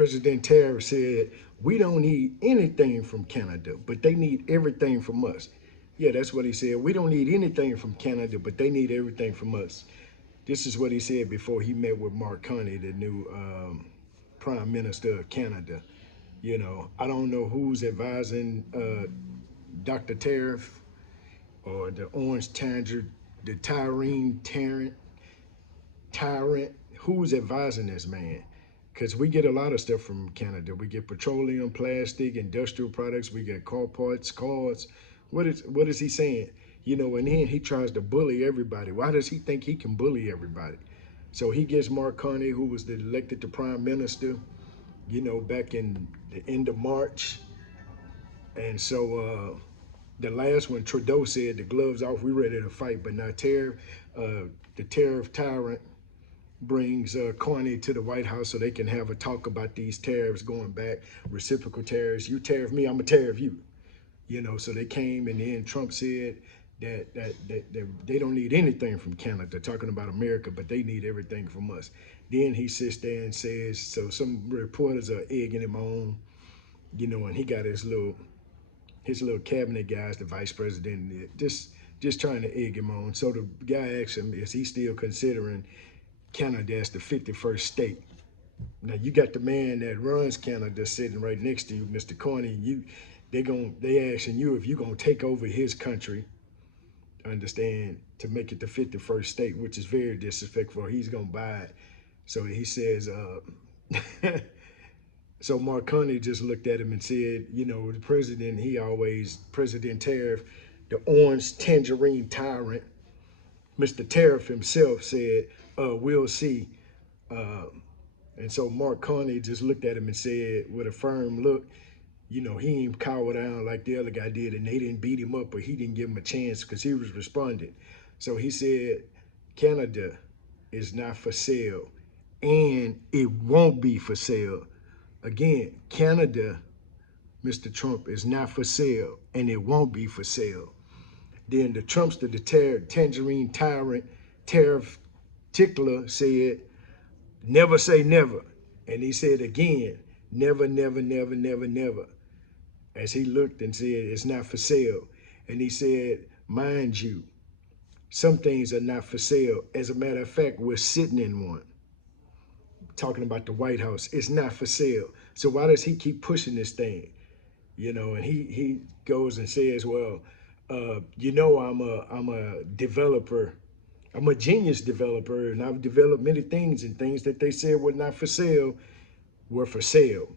President Tariff said, we don't need anything from Canada, but they need everything from us. Yeah, that's what he said. We don't need anything from Canada, but they need everything from us. This is what he said before he met with Mark Carney, the new Prime Minister of Canada. You know, I don't know who's advising Dr. Tariff or the Orange Tangerine, the Tyrant, who's advising this man? Because we get a lot of stuff from Canada. We get petroleum, plastic, industrial products. We get car parts, cars. What is he saying? You know, and then he tries to bully everybody. Why does he think he can bully everybody? So he gets Mark Carney, who was elected to prime minister, you know, back in the end of March. And so the last one, Trudeau said, the gloves off, we ready to fight. But now the tariff tyrant, brings Carney to the White House so they can have a talk about these tariffs going back, reciprocal tariffs. You tariff me, I'm gonna tariff you. You know, so they came, and then Trump said that they don't need anything from Canada, talking about America, but they need everything from us. Then he sits there and says, so some reporters are egging him on, you know, and he got his little cabinet guys, the vice president, just trying to egg him on. So the guy asked him, is he still considering Canada as the 51st state? Now you got the man that runs Canada sitting right next to you, Mr. Carney. They asking you if you're gonna take over his country, understand, to make it the 51st state, which is very disrespectful. He's gonna buy it. So he says, so Mark Carney just looked at him and said, you know, the president, President Tariff, the orange tangerine tyrant, Mr. Tariff himself said, we'll see. And so Mark Carney just looked at him and said, with a firm look, you know, he ain't cower down like the other guy did, and they didn't beat him up, but he didn't give him a chance because he was responding. So he said, Canada is not for sale, and it won't be for sale. Again, Canada, Mr. Trump, is not for sale, and it won't be for sale. Then the Trumpster, the tangerine tyrant, tariff tickler, said, never say never. And he said again, never, never, never, never, never. As he looked and said, it's not for sale. And he said, mind you, some things are not for sale. As a matter of fact, we're sitting in one. Talking about the White House, it's not for sale. So why does he keep pushing this thing? You know, and he goes and says, well, you know, I'm a developer. I'm a genius developer, and I've developed many things, and things that they said were not for sale were for sale.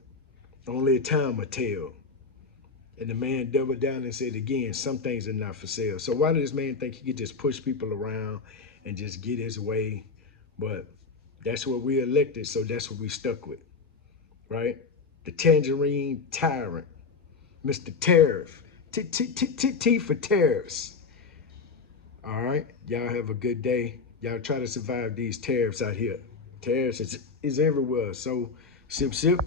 Only a time will tell. And the man doubled down and said again, some things are not for sale. So why does this man think he could just push people around and just get his way? But that's what we elected, so that's what we stuck with, right? The tangerine tyrant, Mr. Tariff, T for tariffs. All right, y'all have a good day. Y'all try to survive these tariffs out here. Tariffs is everywhere, so sip, sip.